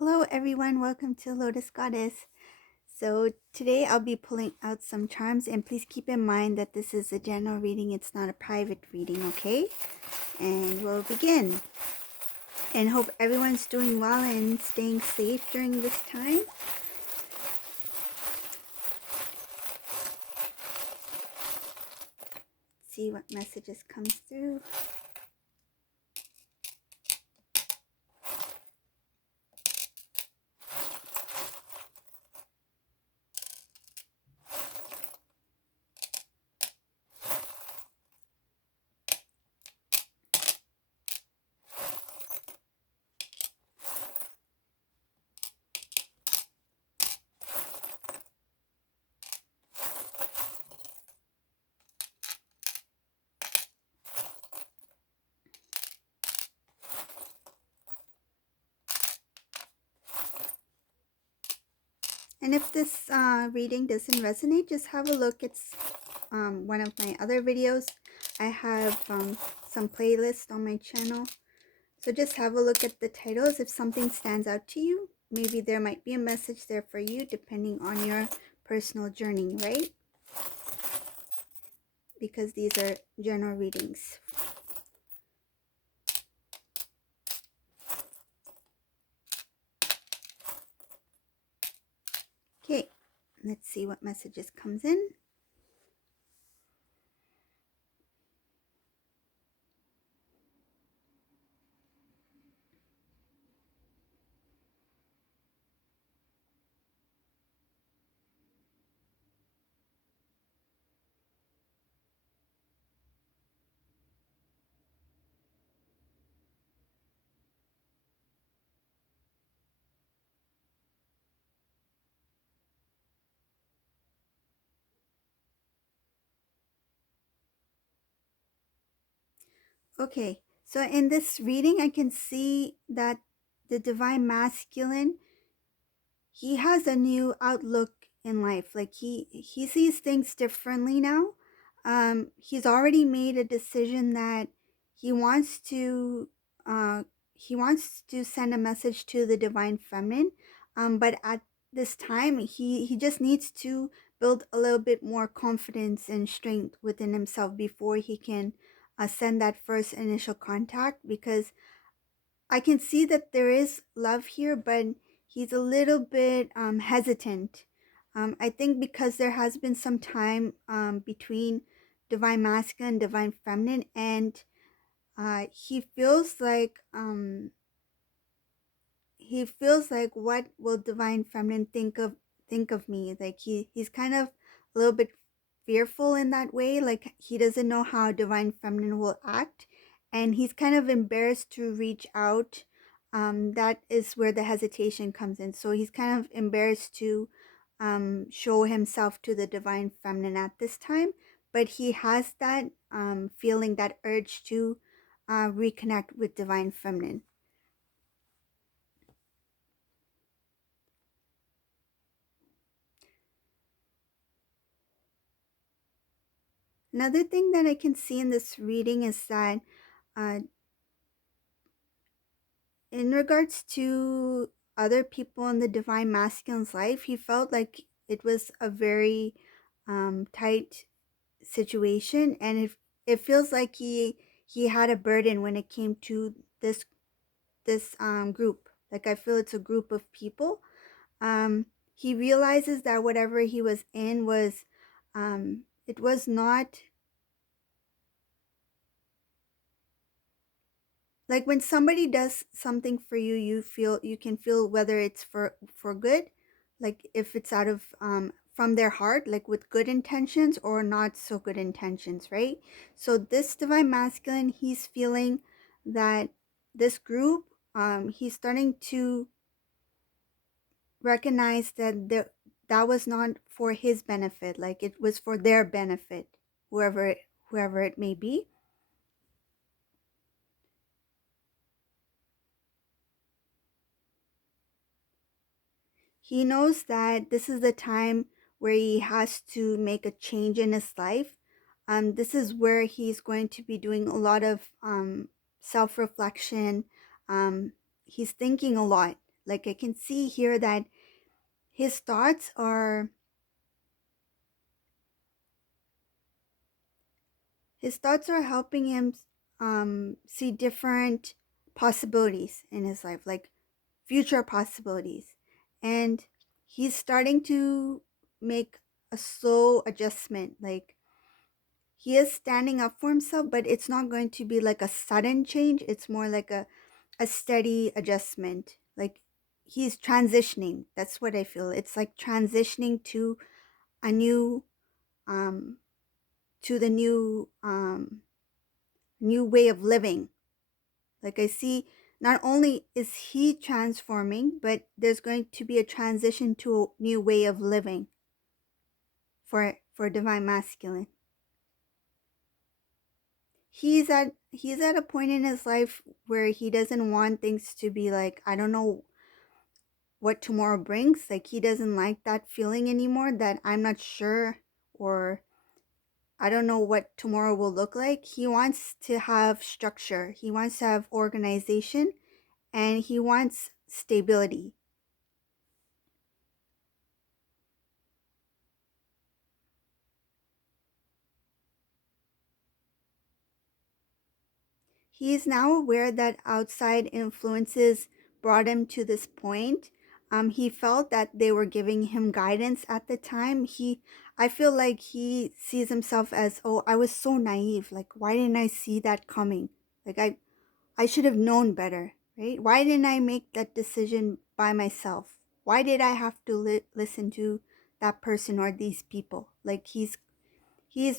Hello everyone, welcome to Lotus Goddess. So today I'll be pulling out some charms, and please keep in mind that this is a general reading, it's not a private reading, okay? And we'll begin. And hope everyone's doing well and staying safe during this time. See what messages comes through. And if this reading doesn't resonate, just have a look. It's one of my other videos. I have some playlists on my channel. So just have a look at the titles. If something stands out to you, maybe there might be a message there for you depending on your personal journey, right? Because these are general readings. Okay, let's see what messages comes in. Okay, so in this reading, I can see that the Divine Masculine, he has a new outlook in life. Like he sees things differently now. He's already made a decision that he wants to uh he wants to send a message to the Divine Feminine. But at this time, he just needs to build a little bit more confidence and strength within himself before he can send that first initial contact, because I can see that there is love here, but he's a little bit hesitant. I think because there has been some time between Divine Masculine and Divine Feminine, and he feels like, what will Divine Feminine think of me? Like he's kind of a little bit fearful in that way. Like he doesn't know how Divine Feminine will act, and he's kind of embarrassed to reach out. That is where the hesitation comes in. So he's kind of embarrassed to show himself to the Divine Feminine at this time, but he has that feeling, that urge to reconnect with Divine Feminine. Another thing that I can see in this reading is that uh, in regards to other people in the Divine Masculine's life, he felt like it was a very tight situation, and it feels like he had a burden when it came to this group. Like I feel it's a group of people. He realizes that whatever he was in was it was not like when somebody does something for you, you can feel whether it's for good, like if it's out of from their heart, like with good intentions or not so good intentions, right? So this Divine Masculine, he's feeling that this group, he's starting to recognize that that was not for his benefit, like it was for their benefit, whoever it may be. He knows that this is the time where he has to make a change in his life. This is where he's going to be doing a lot of self reflection. He's thinking a lot. Like I can see here that his thoughts are helping him see different possibilities in his life, like future possibilities. And he's starting to make a slow adjustment. Like he is standing up for himself, but it's not going to be like a sudden change. It's more like a steady adjustment. Like he's transitioning. That's what I feel. It's like transitioning to a new um to the new way of living. Like I see, not only is he transforming, but there's going to be a transition to a new way of living for divine masculine. He's at a point in his life where he doesn't want things to be like, I don't know what tomorrow brings. Like he doesn't like that feeling anymore, that I'm not sure, or I don't know what tomorrow will look like. He wants to have structure. He wants to have organization, and he wants stability. He is now aware that outside influences brought him to this point. He felt that they were giving him guidance at the time. I feel like he sees himself as, oh, I was so naive. Like, why didn't I see that coming? Like, I should have known better, right? Why didn't I make that decision by myself? Why did I have to listen to that person or these people? Like, he's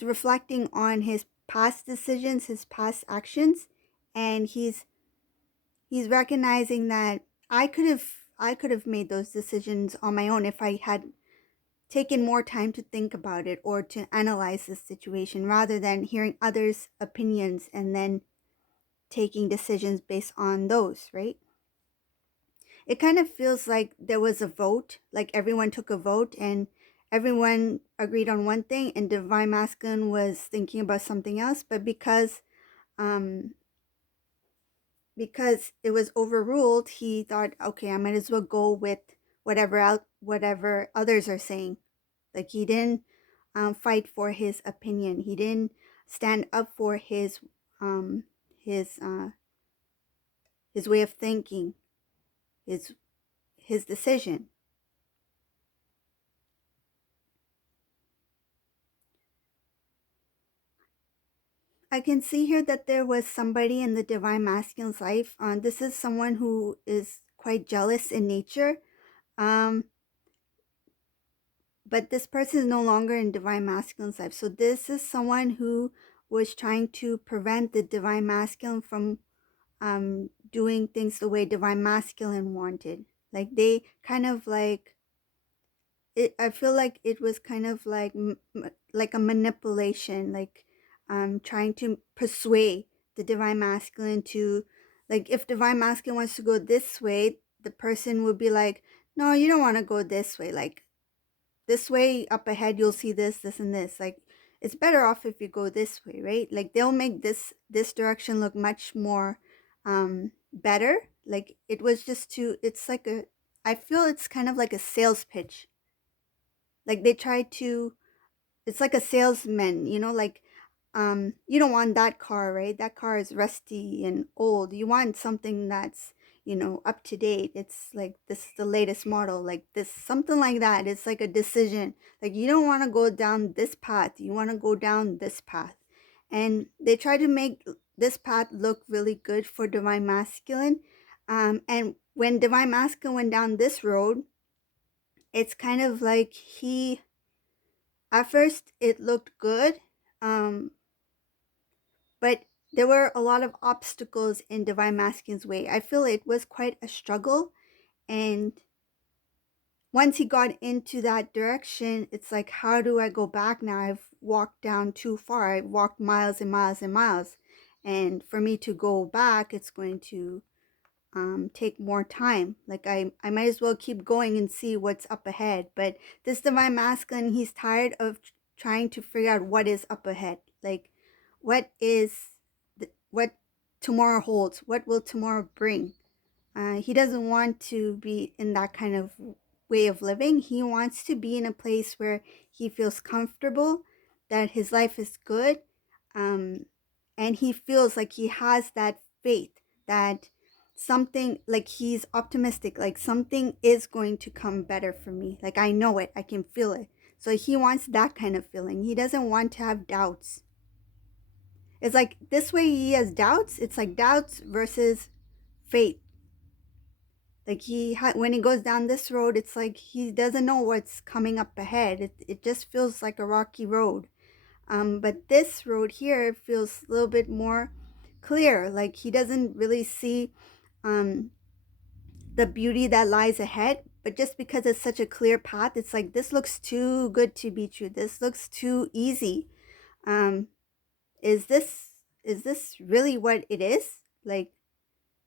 reflecting on his past decisions, his past actions, and he's recognizing that I could have made those decisions on my own if I had taken more time to think about it or to analyze the situation rather than hearing others' opinions and then taking decisions based on those, right? It kind of feels like there was a vote, like everyone took a vote and everyone agreed on one thing, and Divine Masculine was thinking about something else, but um because it was overruled, he thought, okay, I might as well go with whatever others are saying. Like he didn't fight for his opinion. He didn't stand up for um his uh his way of thinking, his his decision. I can see here that there was somebody in the divine masculine's life. This is someone who is quite jealous in nature. Um, but this person is no longer in divine masculine's life. So this is someone who was trying to prevent the divine masculine from doing things the way divine masculine wanted. Like they kind of like it. I feel like it was kind of like like a manipulation, like trying to persuade the divine masculine to, like, if divine masculine wants to go this way, the person would be like, no, you don't want to go this way. Like this way up ahead you'll see this and this. Like it's better off if you go this way, right? Like they'll make this direction look much more better. Like it was just to, it's like a, I feel it's kind of like a sales pitch. Like they try to, it's like a salesman, like you don't want that car, right? That car is rusty and old. You want something that's, up to date. It's like this is the latest model, like this, something like that. It's like a decision. Like you don't want to go down this path. You want to go down this path. And they try to make this path look really good for divine masculine. And when divine masculine went down this road, it's kind of like he, at first it looked good, um, but there were a lot of obstacles in divine masculine's way. I feel it was quite a struggle, and once he got into that direction, it's like, how do I go back now? I've walked down too far. I've walked miles and miles and miles, and for me to go back, it's going to take more time. Like I might as well keep going and see what's up ahead. But this divine masculine, he's tired of trying to figure out what is up ahead. Like what tomorrow holds, what will tomorrow bring. He doesn't want to be in that kind of way of living. He wants to be in a place where he feels comfortable, that his life is good, um, and he feels like he has that faith that something, like he's optimistic, like something is going to come better for me. Like I know it, I can feel it. So he wants that kind of feeling. He doesn't want to have doubts. It's like this way he has doubts. It's like doubts versus faith. Like when he goes down this road, it's like he doesn't know what's coming up ahead. It just feels like a rocky road. But this road here feels a little bit more clear. Like he doesn't really see um, the beauty that lies ahead. But just because it's such a clear path, it's like this looks too good to be true. This looks too easy. Um, is this really what it is? Like,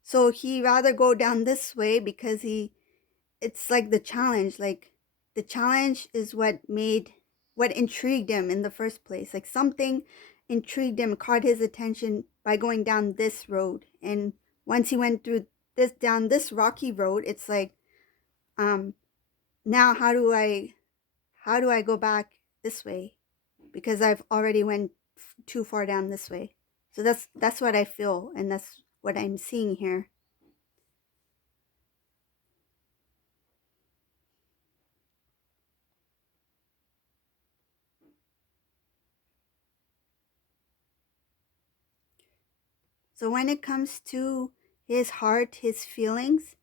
so he rather go down this way because it's like the challenge is what intrigued him in the first place. Like something intrigued him, caught his attention by going down this road. And once he went through this down this rocky road, it's like, um now how do I go back this way, because I've already went too far down this way. So that's what I feel, and that's what I'm seeing here. So when it comes to his heart, his feelings,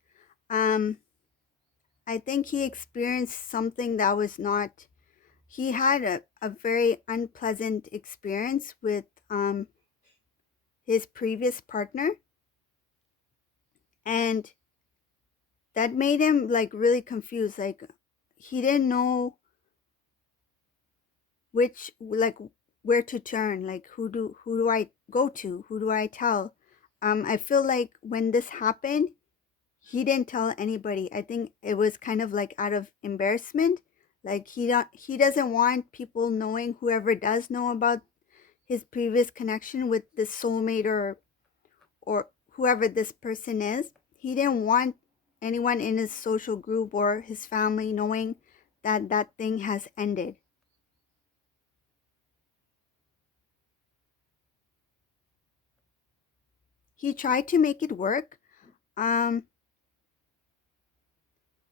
um I think he experienced something that was not, he had a very unpleasant experience with his previous partner, and that made him like really confused. Like he didn't know which, like, where to turn, like who do I go to, who do I tell. I feel like when this happened, he didn't tell anybody. I think it was kind of like out of embarrassment. Like he doesn't want people knowing, whoever does know about his previous connection with this soulmate, or whoever this person is. He didn't want anyone in his social group or his family knowing that that thing has ended. He tried to make it work. Um,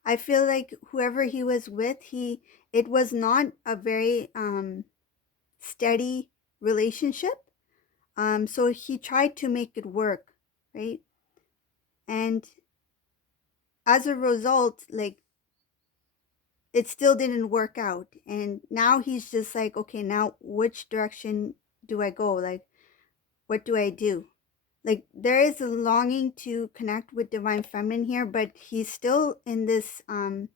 I feel like whoever he was with, it was not a very steady relationship. So he tried to make it work, right? And as a result, like it still didn't work out. And now he's just like, okay, now which direction do I go? Like, what do I do? Like, there is a longing to connect with Divine Feminine here, but he's still in this kind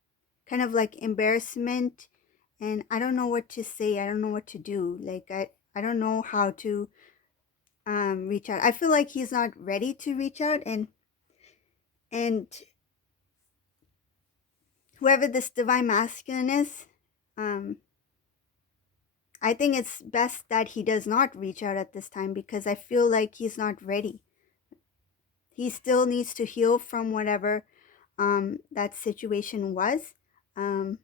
of like embarrassment. And I don't know what to say. I don't know what to do. Like, I don't know how to reach out. I feel like he's not ready to reach out, and whoever this divine masculine is, um I think it's best that he does not reach out at this time, because I feel like he's not ready. He still needs to heal from whatever that situation was. Um,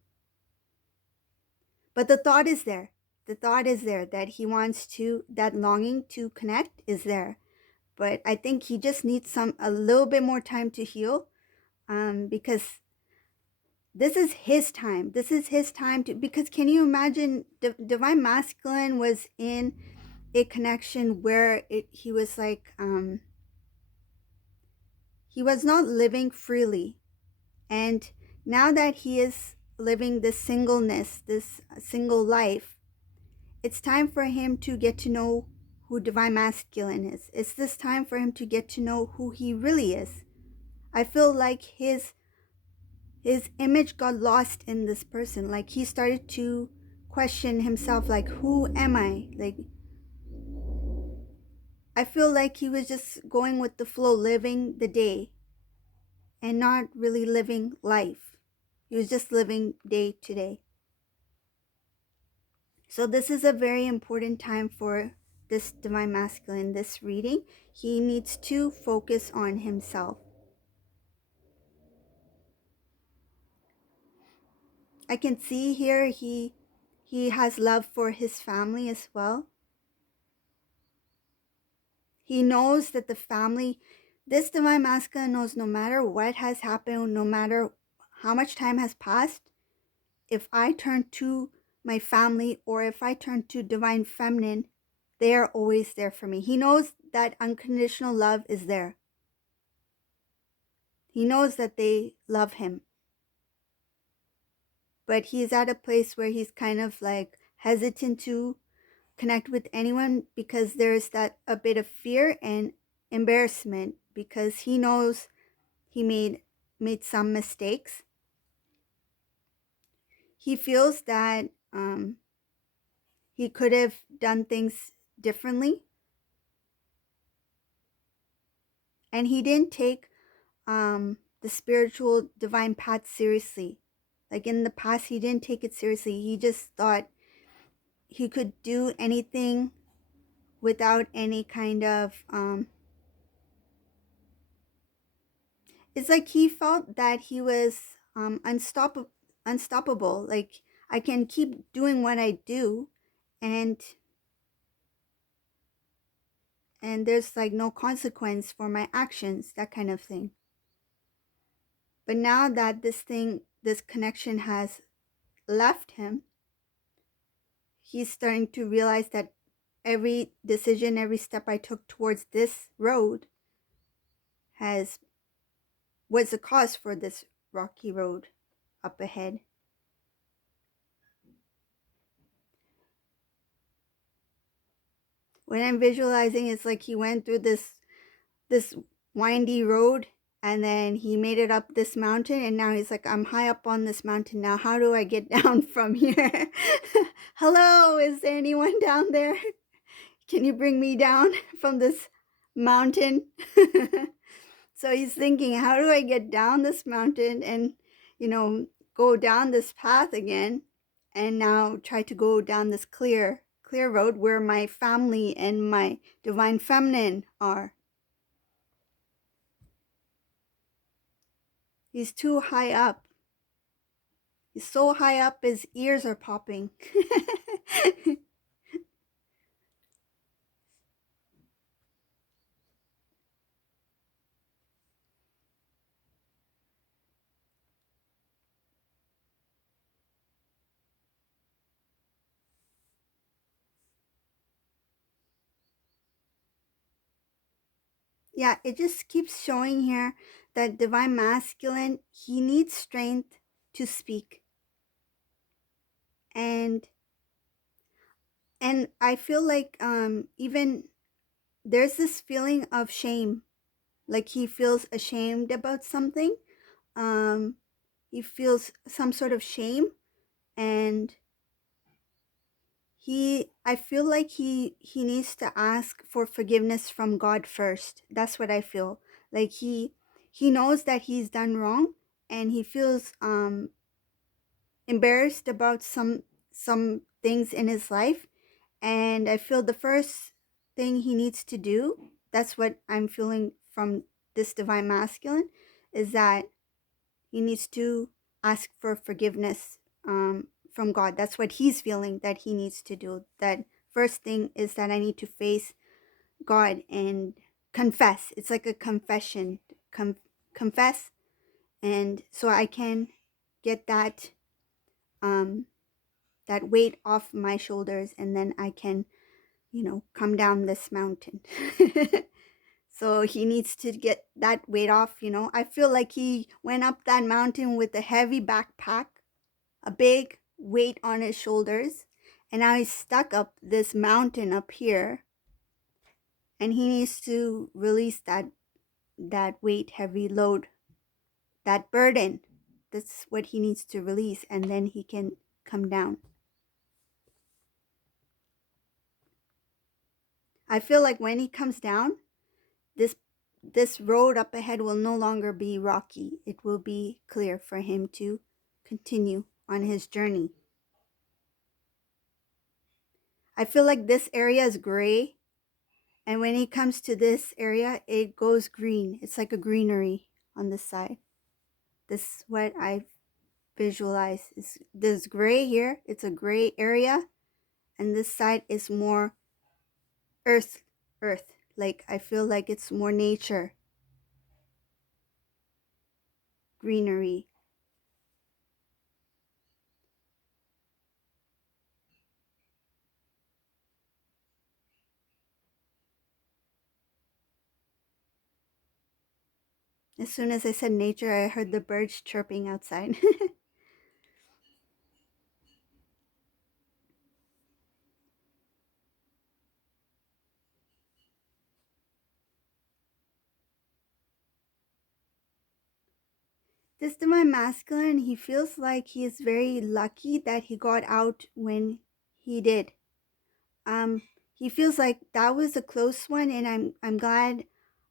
but the thought is there. The thought is there that he wants to, that longing to connect is there. But I think he just needs a little bit more time to heal, because this is his time. This is his time to, because can you imagine, Divine Masculine was in a connection where he was like, he was not living freely. And now that he is living this singleness, this single life, it's time for him to get to know who Divine Masculine is. It's this time for him to get to know who he really is. I feel like his image got lost in this person. Like he started to question himself, like, who am I? Like, I feel like he was just going with the flow, living the day, and not really living life. He was just living day to day. So this is a very important time for this divine masculine, this reading. He needs to focus on himself. I can see here he has love for his family as well. He knows that the family, this divine masculine knows no matter what has happened, no matter how much time has passed, if I turn to my family or if I turn to divine feminine, they are always there for me. He knows that unconditional love is there. He knows that they love him. But he's at a place where he's kind of like hesitant to connect with anyone because there's that a bit of fear and embarrassment because he knows he made some mistakes. He feels that he could have done things differently, and he didn't take the spiritual divine path seriously. Like in the past, he didn't take it seriously. He just thought he could do anything without any kind of it's like he felt that he was unstoppable. Like I can keep doing what I do, and there's like no consequence for my actions, that kind of thing. But now that this connection has left him, he's starting to realize that every decision, every step I took towards this road was the cause for this rocky road up ahead. When I'm visualizing, it's like he went through this windy road and then he made it up this mountain, and now he's like, I'm high up on this mountain now. How do I get down from here? Hello, is there anyone down there? Can you bring me down from this mountain? So he's thinking, how do I get down this mountain and, go down this path again and now try to go down this clear road where my family and my divine feminine are. He's too high up. He's so high up, his ears are popping. Yeah, it just keeps showing here that divine masculine, he needs strength to speak. And I feel like even there's this feeling of shame, like he feels ashamed about something. He feels some sort of shame, and I feel like he needs to ask for forgiveness from God first. That's what I feel. Like he knows that he's done wrong, and he feels embarrassed about some things in his life, and I feel the first thing he needs to do, that's what I'm feeling from this divine masculine, is that he needs to ask for forgiveness from God. That's what he's feeling that he needs to do. That first thing is that I need to face God and confess. It's like a confession. Confess, and so I can get that that weight off my shoulders, and then I can, come down this mountain. So he needs to get that weight off. I feel like he went up that mountain with a heavy backpack, a big weight on his shoulders, and now he's stuck up this mountain up here, and he needs to release that weight, heavy load, that burden. That's what he needs to release, and then he can come down. I feel like when he comes down, this road up ahead will no longer be rocky. It will be clear for him to continue on his journey. I feel like this area is gray, and when he comes to this area, it goes green. It's like a greenery on this side. This is what I visualize. There's gray here. It's a gray area, and this side is more earth, earth. Like I feel like it's more nature, greenery. As soon as I said nature, I heard the birds chirping outside. This divine masculine, he feels like he is very lucky that he got out when he did. Um, he feels like that was a close one, and I'm glad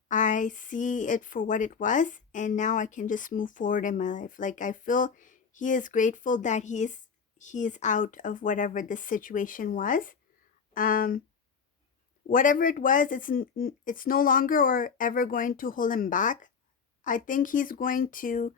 I see it for what it was, and now I can just move forward in my life. Like I feel he is grateful that he is out of whatever the situation was. Um, whatever it was, it's no longer or ever going to hold him back. I think he's going to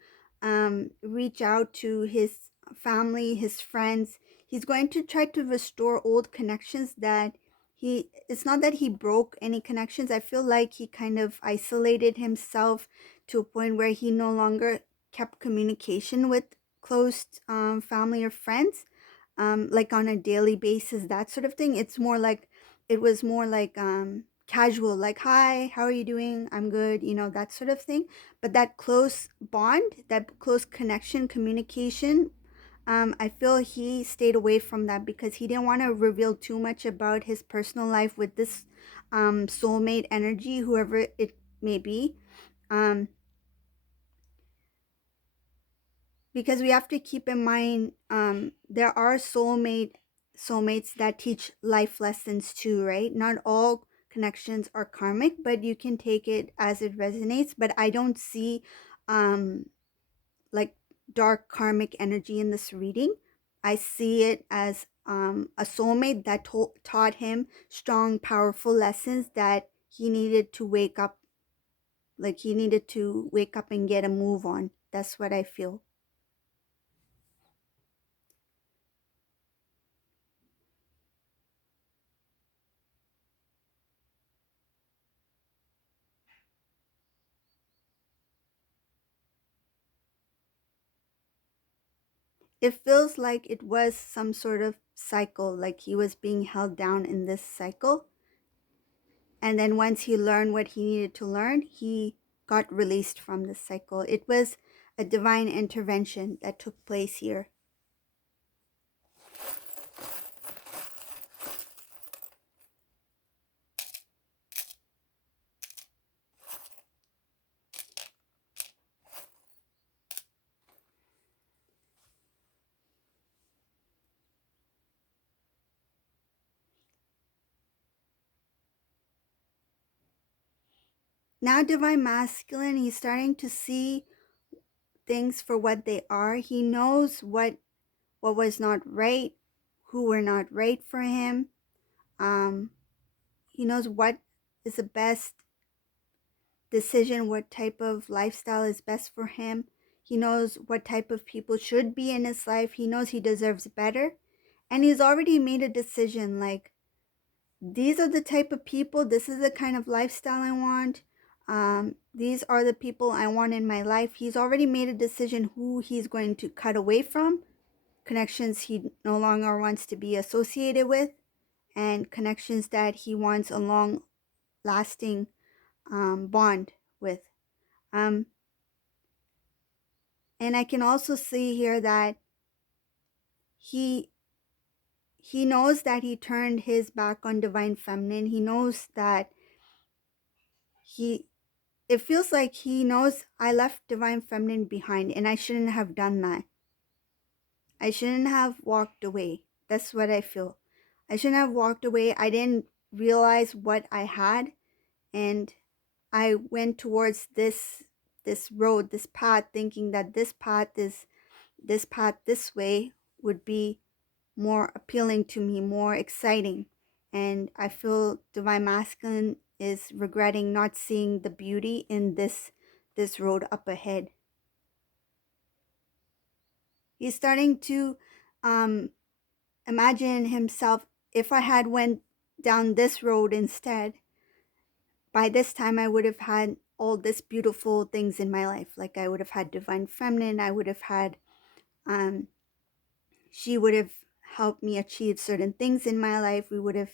reach out to his family, his friends. He's going to try to restore old connections that it's not that he broke any connections. I feel like he kind of isolated himself to a point where he no longer kept communication with close family or friends, like on a daily basis, that sort of thing. It was more like casual, like, hi, how are you doing? I'm good, that sort of thing. But that close bond, that close connection, communication, I feel he stayed away from that because he didn't want to reveal too much about his personal life with this soulmate energy, whoever it may be. Um, because we have to keep in mind, there are soulmates that teach life lessons too, right? Not all connections are karmic, but you can take it as it resonates. But I don't see um like dark karmic energy in this reading. I see it as a soulmate that taught him strong, powerful lessons that he needed to wake up. Like he needed to wake up and get a move on. That's what I feel. It feels like it was some sort of cycle, like he was being held down in this cycle. And then once he learned what he needed to learn, he got released from the cycle. It was a divine intervention that took place here. Now, divine masculine, he's starting to see things for what they are. He knows what was not right, who were not right for him. Um, he knows what is the best decision, what type of lifestyle is best for him. He knows what type of people should be in his life. He knows he deserves better. And he's already made a decision like, these are the type of people, this is the kind of lifestyle I want. These are the people I want in my life. He's already made a decision who he's going to cut away from, connections he no longer wants to be associated with, and connections that he wants a long lasting bond with. Um, and I can also see here that he he knows that he turned his back on divine feminine. He knows that he it feels like he knows I left divine feminine behind and I shouldn't have done that. I shouldn't have walked away. That's what I feel. I shouldn't have walked away. I didn't realize what I had, and I went towards this road, this path, thinking that this path this way would be more appealing to me, more exciting. And I feel divine masculine is regretting not seeing the beauty in this road up ahead. He's starting to um, imagine himself, if I had went down this road instead, by this time I would have had all this beautiful things in my life. Like I would have had divine feminine, I would have had um she would have helped me achieve certain things in my life. We would have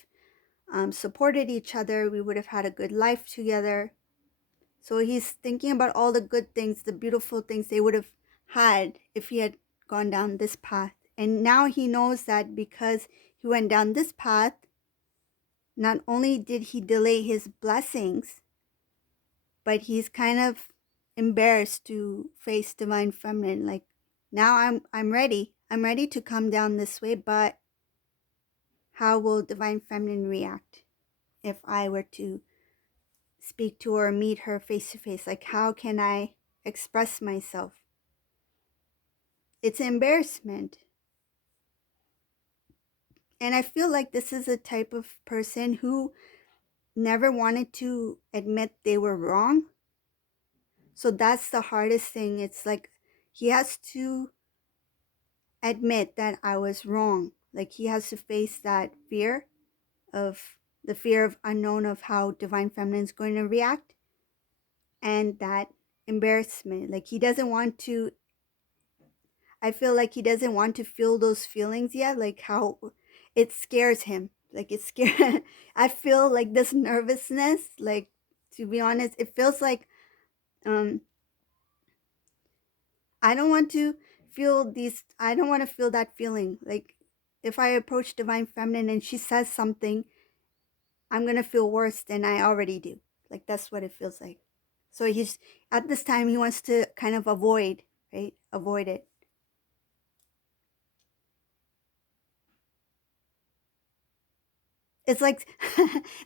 supported each other. We would have had a good life together. So he's thinking about all the good things, the beautiful things they would have had if he had gone down this path. And now he knows that because he went down this path, not only did he delay his blessings, but he's kind of embarrassed to face divine feminine. Like, now I'm ready. I'm ready to come down this way, but how will divine feminine react if I were to speak to her or meet her face to face? Like, how can I express myself? It's embarrassment. And I feel like this is a type of person who never wanted to admit they were wrong. So that's the hardest thing. It's like he has to admit that I was wrong. Like he has to face that fear of the fear of unknown of how divine feminine is going to react, and that embarrassment. Like he doesn't want to, I feel like he doesn't want to feel those feelings yet, like how it scares him. Like it's scary. I feel like this nervousness, like, to be honest, it feels like um I don't want to I don't want to feel that feeling. Like if I approach divine feminine and she says something, I'm going to feel worse than I already do. Like that's what it feels like. So he's at this time he wants to kind of avoid, right? Avoid it. It's like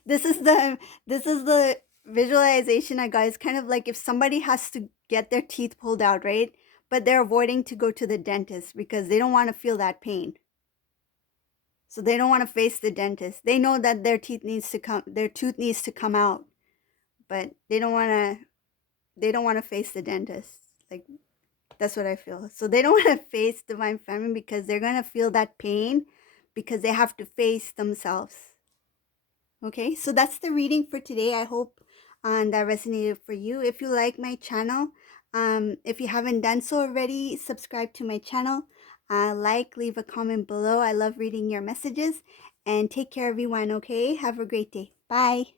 this is the visualization I got. It's kind of like if somebody has to get their teeth pulled out, right? But they're avoiding to go to the dentist because they don't want to feel that pain. So they don't want to face the dentist. They know that their tooth needs to come out, but they don't want to face the dentist. Like that's what I feel. So they don't want to face divine feminine because they're going to feel that pain because they have to face themselves. Okay, so that's the reading for today. I hope that resonated for you. If you like my channel, if you haven't done so already, subscribe to my channel. Leave a comment below. I love reading your messages. And take care, everyone, okay? Have a great day. Bye.